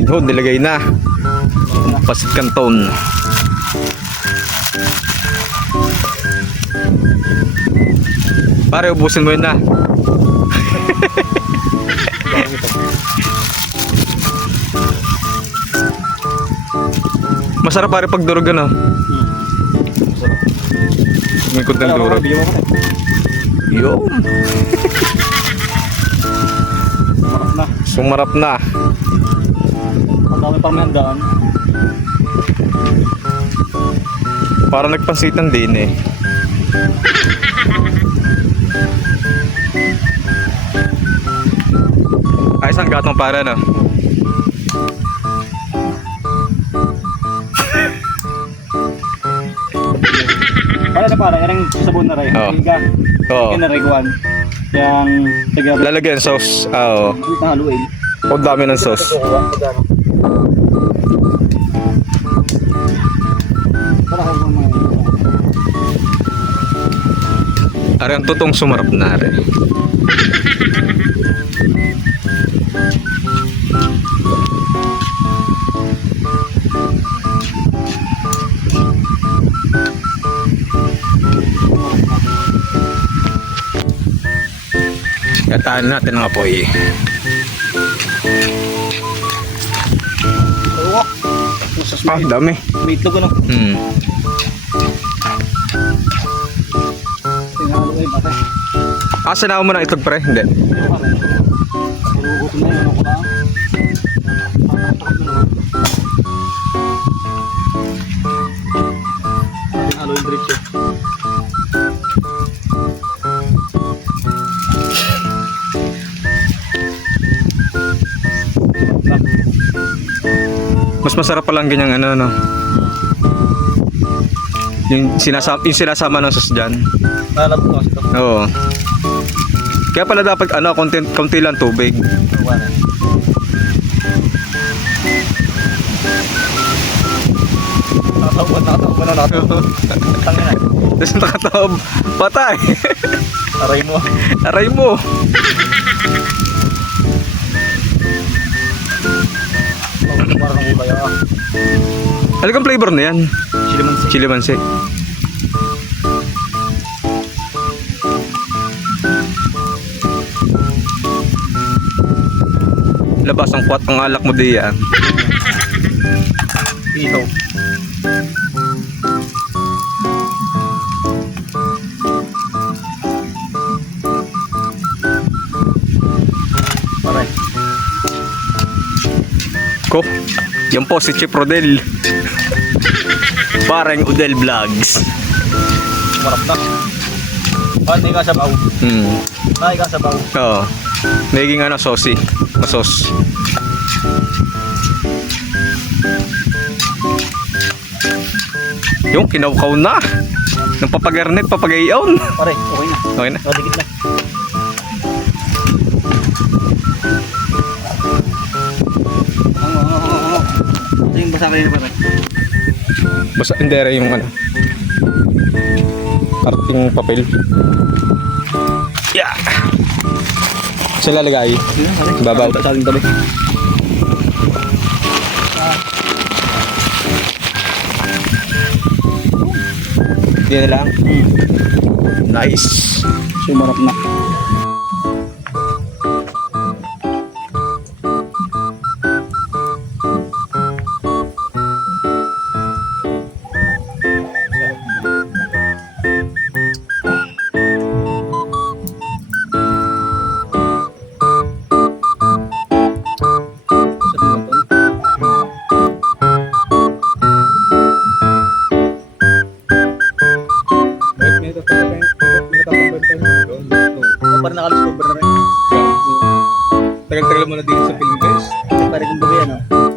Yun ho, nilagay na. Pasit Canton. Pare, ubusin mo yun na. Masarap pare pag durog ano. May konting durog. Yun. Marap na. Sumarap na. Ang dami pang handaan. Para nagpansitan din eh. Ayos ang gatong para no. Para na para, yung sabon na rin. Oo. Higa. Oo. Yung nariguan. Yung taga... Lalagyan sauce. Oo. Haluin. O dami ng sauce. Para ka mga... Ari ang tutong sumarap na rin. Yataan natin ang apoy. Oo. Masas Ah, dami. may itlog ano. Haluin pare. Asa na mo na itlog pre? Hindi. Gutom na yun. Ano ko na? Haluin diretso. Mas masarap pa lang ganyang ano no. Yung sinasama ng sauce dyan. Malap ko kasi ito. Oo. Kaya pala dapat ano, konti lang tubig. Nakatawa na natin. Tangin na. Tapos nakataob, patay. Aray mo. Aray mo. Parang mo kaya. Alagang flavor na yan. Silimansi. Chili mansi. Labas ang kwat ang alak mo diyan. Ihaw. Aray. Ko, yan po si Chip Rodel. Parang Udel Vlogs. Marap na. Hindi ka sabaw. Ay ka sabaw. Oo. Naging ano, saucy. Masos. Yung kinaukaw na. Nang papagarnet, papagayon. Pare, okay na. Okay na. Dikit na. Ito yung basa kayo pare. Basta endera yung ano. Karting papel. Yeah. Sila lagay. Babaw. Sa ating tabi. Hindi na lang. Nice. Sumarap na. Parang nakalusog ba na rin? Tagal-tagal mo na dito sa Pilipinas. Parang kumbaga yan, oh.